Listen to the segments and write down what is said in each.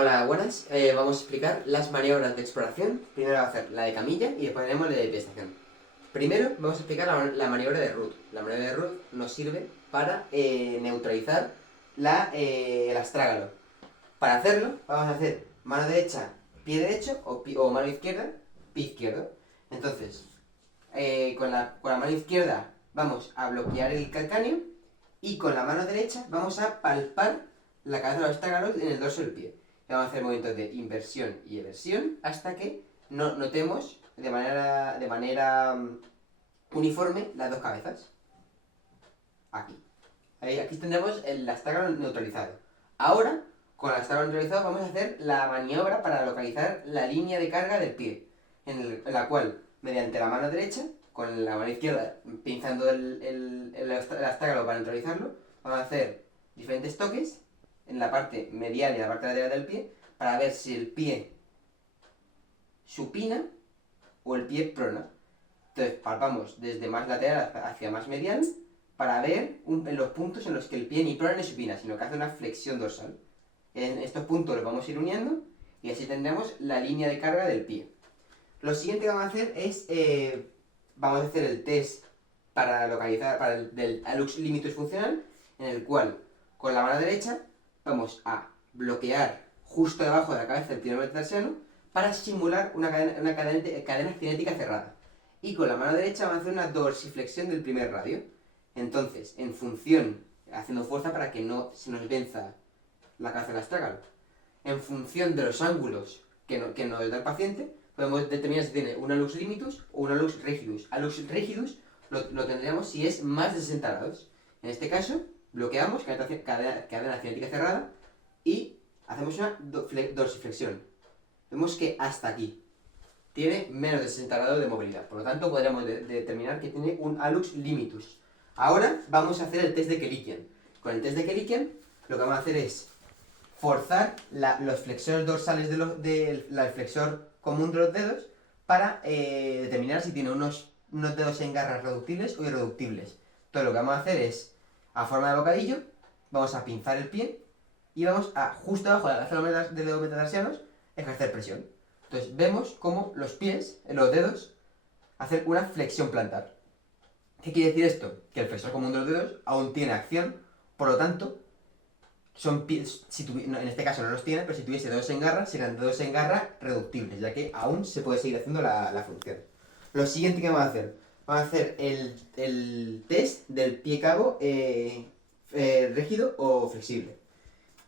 Hola, buenas. Vamos a explicar las maniobras de exploración. Primero va a hacer la de camilla y después haremos la de estación. Primero vamos a explicar la maniobra de root. La maniobra de root nos sirve para neutralizar el astrágalo. Para hacerlo vamos a hacer mano derecha, pie derecho o mano izquierda, pie izquierdo. Entonces, con la mano izquierda vamos a bloquear el calcáneo y con la mano derecha vamos a palpar la cabeza de los astrágalos en el dorso del pie. Vamos a hacer movimientos de inversión y eversión hasta que notemos de manera uniforme las dos cabezas. Aquí. Aquí tendremos el astrágalo neutralizado. Ahora, con el astrágalo neutralizado vamos a hacer la maniobra para localizar la línea de carga del pie, en la cual, mediante la mano derecha, con la mano izquierda pinzando el astrágalo para neutralizarlo, vamos a hacer diferentes toques en la parte medial y en la parte lateral del pie para ver si el pie supina o el pie prona. Entonces palpamos desde más lateral hacia más medial para ver en los puntos en los que el pie ni prona ni supina, sino que hace una flexión dorsal. En estos puntos los vamos a ir uniendo y así tendremos la línea de carga del pie. Lo siguiente que vamos a hacer es, vamos a hacer el test para localizar, para el hallux limitus funcional, en el cual con la mano derecha vamos a bloquear justo debajo de la cabeza del pie metatarsiano para simular una cadena cinética cerrada. Y con la mano derecha vamos a hacer una dorsiflexión del primer radio. Entonces, en función, haciendo fuerza para que no se nos venza la cabeza del astrágalo, en función de los ángulos que nos da el paciente, podemos determinar si tiene un hallux limitus o un hallux rigidus. Hallux rigidus lo tendríamos si es más de 60 grados. En este caso, bloqueamos cadena cinética cerrada y hacemos una dorsiflexión. Vemos que hasta aquí tiene menos de 60 grados de movilidad. Por lo tanto, podríamos determinar que tiene un hallux limitus. Ahora vamos a hacer el test de Kellikian. Con el test de Kellikian, lo que vamos a hacer es forzar los flexores dorsales del flexor común de los dedos para determinar si tiene unos dedos en garras reductibles o irreductibles. Entonces lo que vamos a hacer es, a forma de bocadillo, vamos a pinzar el pie y vamos a, justo abajo de la cabeza de los metatarsianos, ejercer presión. Entonces vemos cómo los dedos, hacen una flexión plantar. ¿Qué quiere decir esto? Que el flexor común de los dedos aún tiene acción, por lo tanto, son pies, en este caso no los tiene, pero si tuviese dedos en garra, serían dedos en garra reductibles, ya que aún se puede seguir haciendo la función. Lo siguiente que vamos a hacer el test del pie cabo rígido o flexible,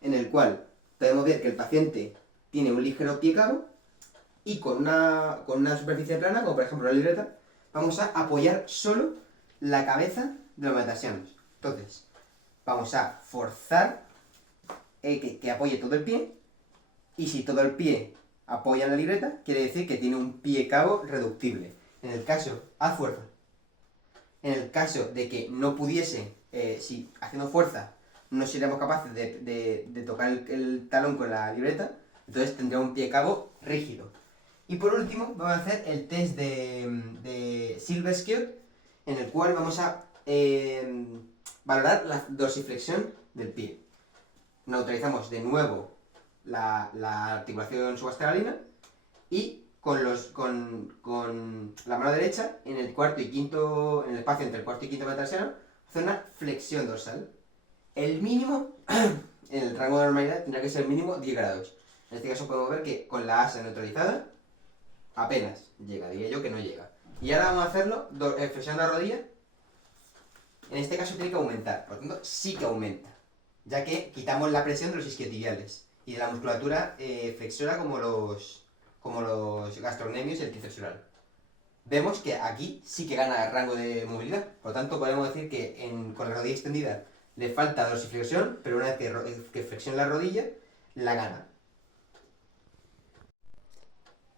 en el cual podemos ver que el paciente tiene un ligero pie cabo y con una superficie plana, como por ejemplo la libreta, vamos a apoyar solo la cabeza de los metatarsianos. Entonces, vamos a forzar que apoye todo el pie, y si todo el pie apoya en la libreta, quiere decir que tiene un pie cabo reductible. En el caso, haz fuerza. En el caso de que no pudiese, si haciendo fuerza no seríamos capaces de tocar el talón con la libreta, entonces tendría un pie cabo rígido. Y por último, vamos a hacer el test de Silverskill, en el cual vamos a valorar la dorsiflexión del pie. Neutralizamos de nuevo la articulación subastragalina y con la mano derecha en el espacio entre el cuarto y quinto metatarsiano, hacer una flexión dorsal. El mínimo, en el rango de normalidad, tendrá que ser mínimo 10 grados. En este caso podemos ver que con la asa neutralizada apenas llega, diría yo que no llega. Y ahora vamos a hacerlo flexionando la rodilla. En este caso tiene que aumentar, por lo tanto sí que aumenta, ya que quitamos la presión de los isquiotibiales y de la musculatura flexora como los gastrocnemios y el tricepsural. Vemos que aquí sí que gana el rango de movilidad, por lo tanto podemos decir que con la rodilla extendida le falta dorsiflexión, pero una vez que flexiona la rodilla, la gana.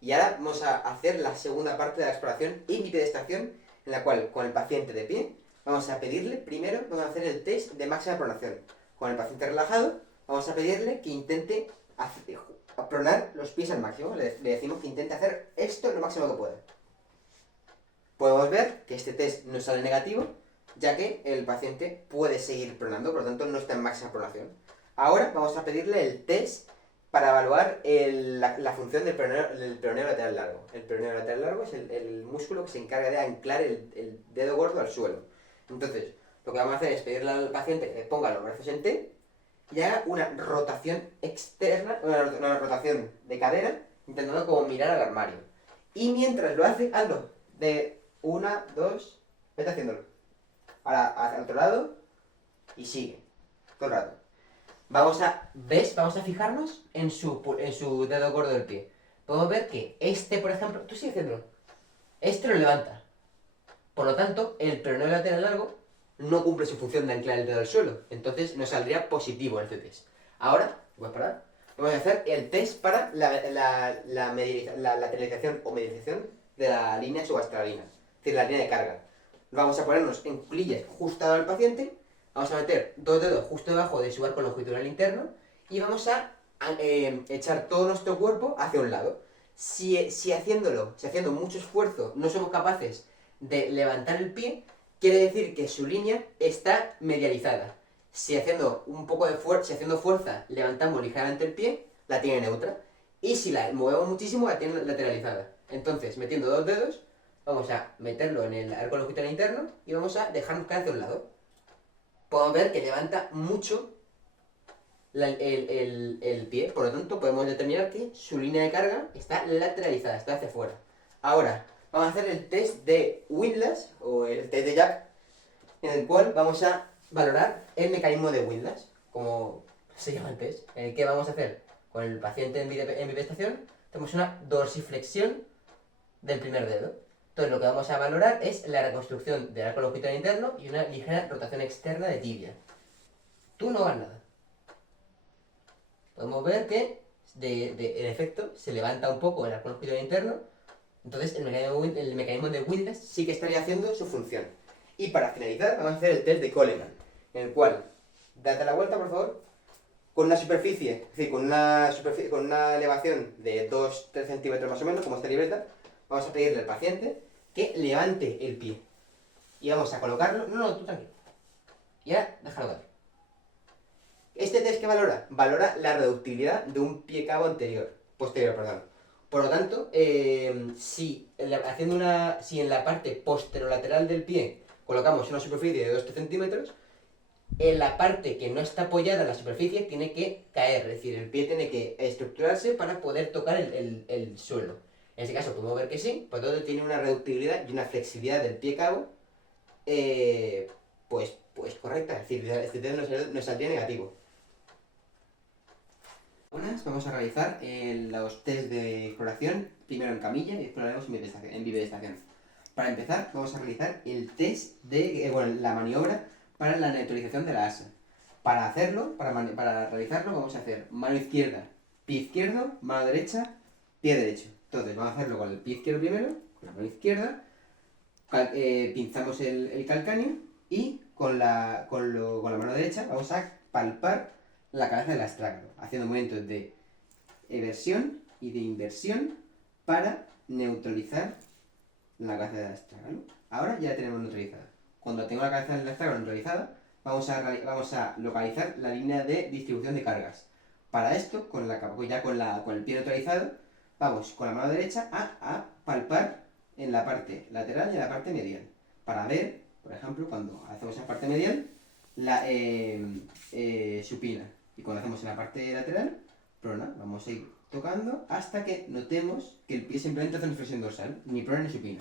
Y ahora vamos a hacer la segunda parte de la exploración y bipedestación, en la cual con el paciente de pie vamos a pedirle, primero vamos a hacer el test de máxima pronación. Con el paciente relajado vamos a pedirle que intente pronar los pies al máximo. Le decimos que intente hacer esto lo máximo que pueda. Podemos ver que este test no sale negativo, ya que el paciente puede seguir pronando, por lo tanto no está en máxima pronación. Ahora vamos a pedirle el test para evaluar la función del peroneo lateral largo. El peroneo lateral largo es el músculo que se encarga de anclar el dedo gordo al suelo. Entonces, lo que vamos a hacer es pedirle al paciente que ponga los brazos en T y haga una rotación externa, una rotación de cadera, intentando como mirar al armario. Y mientras lo hace, hazlo. De 1, 2, vete haciéndolo. Ahora, hacia el otro lado y sigue. Todo el rato. ¿Ves? Vamos a fijarnos en su dedo gordo del pie. Podemos ver que este, por ejemplo, tú sigue haciéndolo. Este lo levanta. Por lo tanto, el peroneo lateral largo no cumple su función de anclar el dedo al suelo. Entonces nos saldría positivo en este test. Ahora, voy a parar. Vamos a hacer el test para la lateralización o medialización de la línea subastralina. Es decir, la línea de carga. Vamos a ponernos en cuclillas justo al paciente. Vamos a meter dos dedos justo debajo de su arco longitudinal interno. Y vamos a echar todo nuestro cuerpo hacia un lado. Si haciendo mucho esfuerzo no somos capaces de levantar el pie, quiere decir que su línea está medializada. Si haciendo fuerza levantamos ligeramente el pie, la tiene neutra. Y si la movemos muchísimo, la tiene lateralizada. Entonces, metiendo dos dedos, vamos a meterlo en el arco longitudinal interno y vamos a dejarnos caer hacia un lado. Podemos ver que levanta mucho el pie, por lo tanto podemos determinar que su línea de carga está lateralizada, está hacia afuera. Ahora, vamos a hacer el test de Windlass, o el test de Jack, en el cual vamos a valorar el mecanismo de Windlass, como se llama el test, en el que vamos a hacer con el paciente en bipedestación, tenemos una dorsiflexión del primer dedo. Entonces lo que vamos a valorar es la reconstrucción del arco longitudinal interno y una ligera rotación externa de tibia. Tú no hagas nada. Podemos ver que, en efecto, se levanta un poco el arco longitudinal interno. Entonces el mecanismo de Windlass sí que estaría haciendo su función. Y para finalizar vamos a hacer el test de Coleman, en el cual, date la vuelta por favor, con una superficie, es decir, con una elevación de 2-3 centímetros más o menos, como esta libreta, vamos a pedirle al paciente que levante el pie. Y vamos a colocarlo, no, tú tranquilo. Y ahora déjalo caer. Este test que valora la reductibilidad de un pie cabo posterior, perdón. Por lo tanto, si en la parte posterolateral del pie colocamos una superficie de 2-3 centímetros, en la parte que no está apoyada en la superficie tiene que caer, es decir, el pie tiene que estructurarse para poder tocar el suelo. En este caso podemos ver que sí, por lo tanto tiene una reductibilidad y una flexibilidad del pie cabo pues correcta, es decir, este test no saldría negativo. Vamos a realizar los test de exploración, primero en camilla y después lo haremos en bipedestación. Para empezar, vamos a realizar el test de la maniobra para la neutralización de la asa. Para realizarlo, vamos a hacer mano izquierda, pie izquierdo, mano derecha, pie derecho. Entonces, vamos a hacerlo con el pie izquierdo primero, con la mano izquierda, pinzamos el calcáneo y con la mano derecha vamos a palpar la cabeza del astrágalo, haciendo movimientos de eversión y de inversión para neutralizar la cabeza del astrágalo. Ahora ya la tenemos neutralizada. Cuando tengo la cabeza del astrágalo neutralizada, vamos a localizar la línea de distribución de cargas. Para esto, con el pie neutralizado, vamos con la mano derecha a palpar en la parte lateral y en la parte medial. Para ver, por ejemplo, cuando hacemos esa parte medial, la supina. Y cuando hacemos en la parte lateral, prona. Vamos a ir tocando hasta que notemos que el pie simplemente hace una flexión dorsal, ni prona ni supina.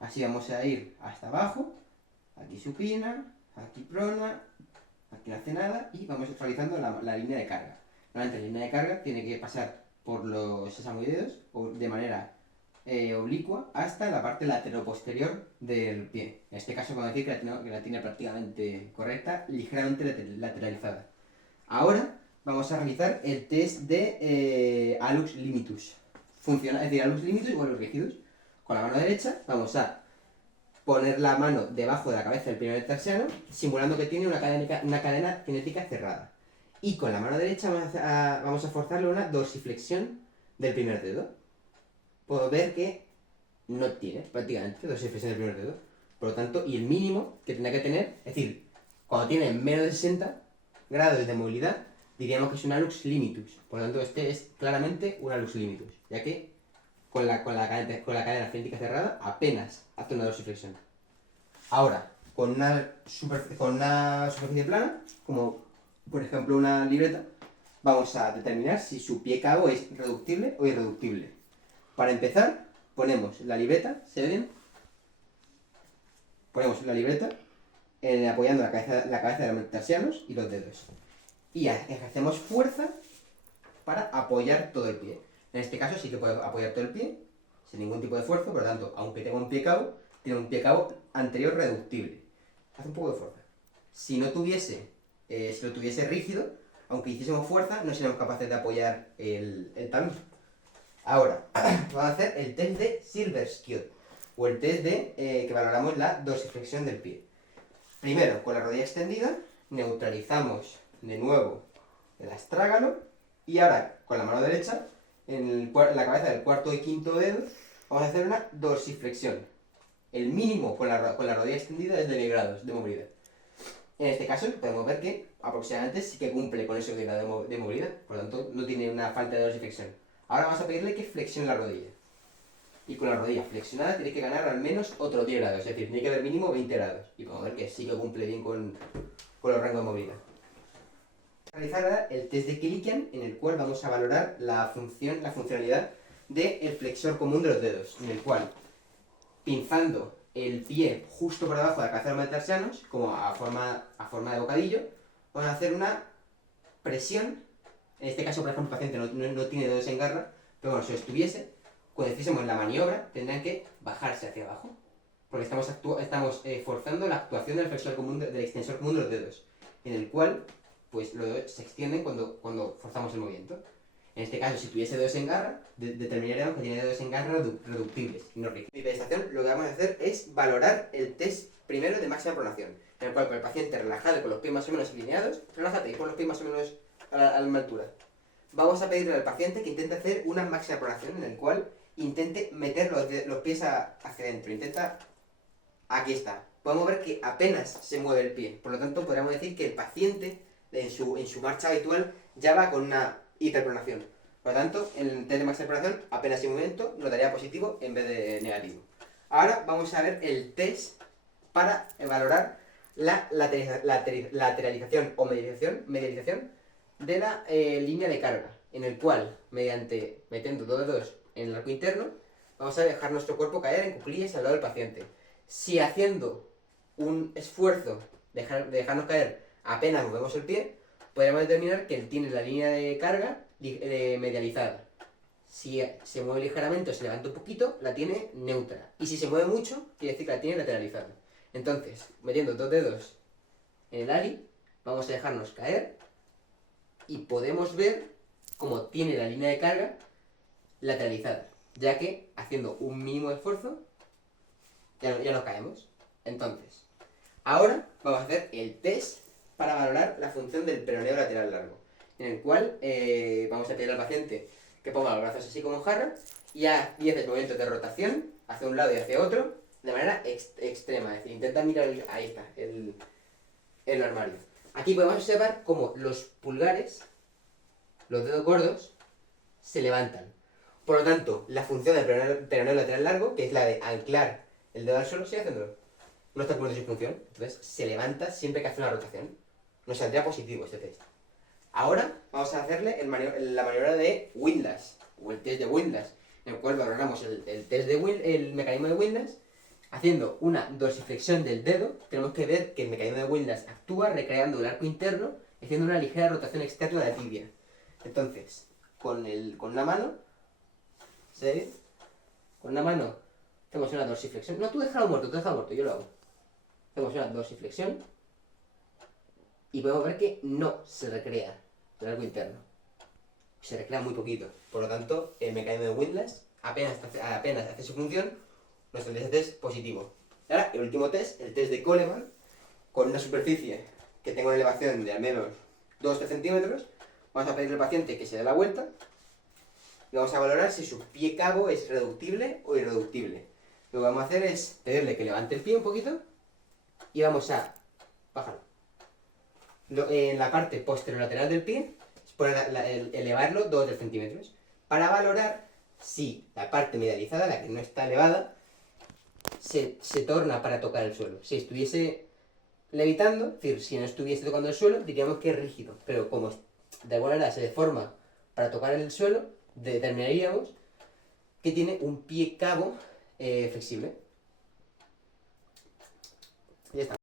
Así vamos a ir hasta abajo, aquí supina, aquí prona, aquí no hace nada y vamos realizando la línea de carga. Normalmente la línea de carga tiene que pasar por los sesamoideos de manera oblicua hasta la parte lateroposterior del pie. En este caso podemos decir que la tiene prácticamente correcta, ligeramente lateralizada. Ahora vamos a realizar el test de Hallux limitus. Es decir, Hallux limitus igual Hallux rigidus. Con la mano derecha vamos a poner la mano debajo de la cabeza del primer tarsiano, simulando que tiene una cadena cinética cerrada. Y con la mano derecha vamos a forzarle una dorsiflexión del primer dedo. Puedo ver que no tiene prácticamente dorsiflexión del primer dedo. Por lo tanto, y el mínimo que tendrá que tener, es decir, cuando tiene menos de 60 grados de movilidad, diríamos que es una lux limitus. Por lo tanto, este es claramente una lux limitus, ya que con la cadena frénica cerrada apenas hace una dorsiflexión. Ahora, con una superficie plana, como por ejemplo una libreta, vamos a determinar si su pie cabo es reductible o irreductible. Para empezar, ponemos la libreta, ¿se ve bien? Ponemos la libreta apoyando la cabeza de los metatarsianos y los dedos. Y ejercemos fuerza para apoyar todo el pie. En este caso sí que puedo apoyar todo el pie sin ningún tipo de esfuerzo, por lo tanto, aunque tenga un pie cabo, tiene un pie cabo anterior reductible. Hace un poco de fuerza. Si lo tuviese rígido, aunque hiciésemos fuerza, no seríamos capaces de apoyar el talón. Ahora, vamos a hacer el test de Silverskjold, o el test de que valoramos la dorsiflexión del pie. Primero, con la rodilla extendida, neutralizamos de nuevo el astrágalo, y ahora, con la mano derecha, en la cabeza del cuarto y quinto dedo, vamos a hacer una dorsiflexión. El mínimo con la rodilla extendida es de 10 grados de movilidad. En este caso podemos ver que aproximadamente sí que cumple con ese grado de movilidad, por lo tanto no tiene una falta de dorsiflexión. Ahora vamos a pedirle que flexione la rodilla. Y con la rodilla flexionada tiene que ganar al menos otros 10 grados, es decir, tiene que haber mínimo 20 grados. Y podemos ver que sí que cumple bien con los rangos de movilidad. Vamos a realizar ahora el test de Killian, en el cual vamos a valorar la funcionalidad del flexor común de los dedos, en el cual, pinzando el pie justo por debajo de la cabeza de los metatarsianos, como a forma de bocadillo, vamos a hacer una presión. En este caso, por ejemplo, el paciente no tiene dedos en garra, pero bueno, si lo estuviese, cuando hiciésemos la maniobra, tendrían que bajarse hacia abajo, porque estamos forzando la actuación del flexor común, del extensor común de los dedos, en el cual pues los dedos se extienden cuando forzamos el movimiento. En este caso, si tuviese dedos en garra, determinaríamos que tiene dedos en garra reductibles y no rígidos. En mi presentación lo que vamos a hacer es valorar el test primero de máxima pronación, en el cual con el paciente relajado, con los pies más o menos alineados, relájate y pon los pies más o menos a la misma altura. Vamos a pedirle al paciente que intente hacer una máxima pronación, en el cual intente meter los pies hacia adentro. Aquí está. Podemos ver que apenas se mueve el pie, por lo tanto podríamos decir que el paciente en su marcha habitual ya va con una hiperpronación. Por lo tanto, en el test de máxima pronación apenas hay movimiento, nos daría positivo en vez de negativo. Ahora vamos a ver el test para valorar la lateralización o medialización de la línea de carga, en el cual, metiendo dos dedos en el arco interno, vamos a dejar nuestro cuerpo caer en cuclillas al lado del paciente. Si haciendo un esfuerzo de dejarnos caer apenas movemos el pie, podríamos determinar que él tiene la línea de carga medializada. Si se mueve ligeramente o se levanta un poquito, la tiene neutra. Y si se mueve mucho, quiere decir que la tiene lateralizada. Entonces, metiendo dos dedos en el ari, vamos a dejarnos caer y podemos ver cómo tiene la línea de carga lateralizada, ya que haciendo un mínimo de esfuerzo ya nos caemos. Entonces, ahora vamos a hacer el test para valorar la función del peroneo lateral largo, en el cual vamos a pedir al paciente que ponga los brazos así como jarra y haga 10 movimientos de rotación hacia un lado y hacia otro de manera extrema, es decir, intenta mirar, ahí está, el armario. Aquí podemos observar cómo los pulgares, los dedos gordos, se levantan. Por lo tanto, la función del peroneo lateral largo, que es la de anclar el dedo al suelo, sigue haciéndolo. No está cumpliendo su función, entonces se levanta siempre que hace una rotación. Nos saldría positivo este test. Ahora vamos a hacerle la maniobra de Windlass, o el test de Windlass, en el cual valoramos el mecanismo de Windlass. Haciendo una dorsiflexión del dedo, tenemos que ver que el mecanismo de Windlass actúa recreando el arco interno, haciendo una ligera rotación externa de la tibia. Entonces, con una mano, ¿sí? Con una mano hacemos una dorsiflexión. No, tú déjalo muerto, yo lo hago. Hacemos una dorsiflexión y podemos ver que no se recrea el arco interno. Se recrea muy poquito. Por lo tanto, el mecanismo de Windlass apenas hace su función. Nuestro test es positivo. Ahora, el último test, el test de Coleman, con una superficie que tenga una elevación de al menos 2-3 centímetros, vamos a pedirle al paciente que se dé la vuelta y vamos a valorar si su pie cabo es reductible o irreductible. Lo que vamos a hacer es pedirle que levante el pie un poquito y vamos a bajarlo. En la parte posterolateral del pie elevarlo 2 o 3 centímetros, para valorar si la parte medializada, la que no está elevada, se torna para tocar el suelo. Si estuviese levitando, es decir, si no estuviese tocando el suelo, diríamos que es rígido, pero como de alguna manera se deforma para tocar el suelo, determinaríamos que tiene un pie cabo flexible. Ya está.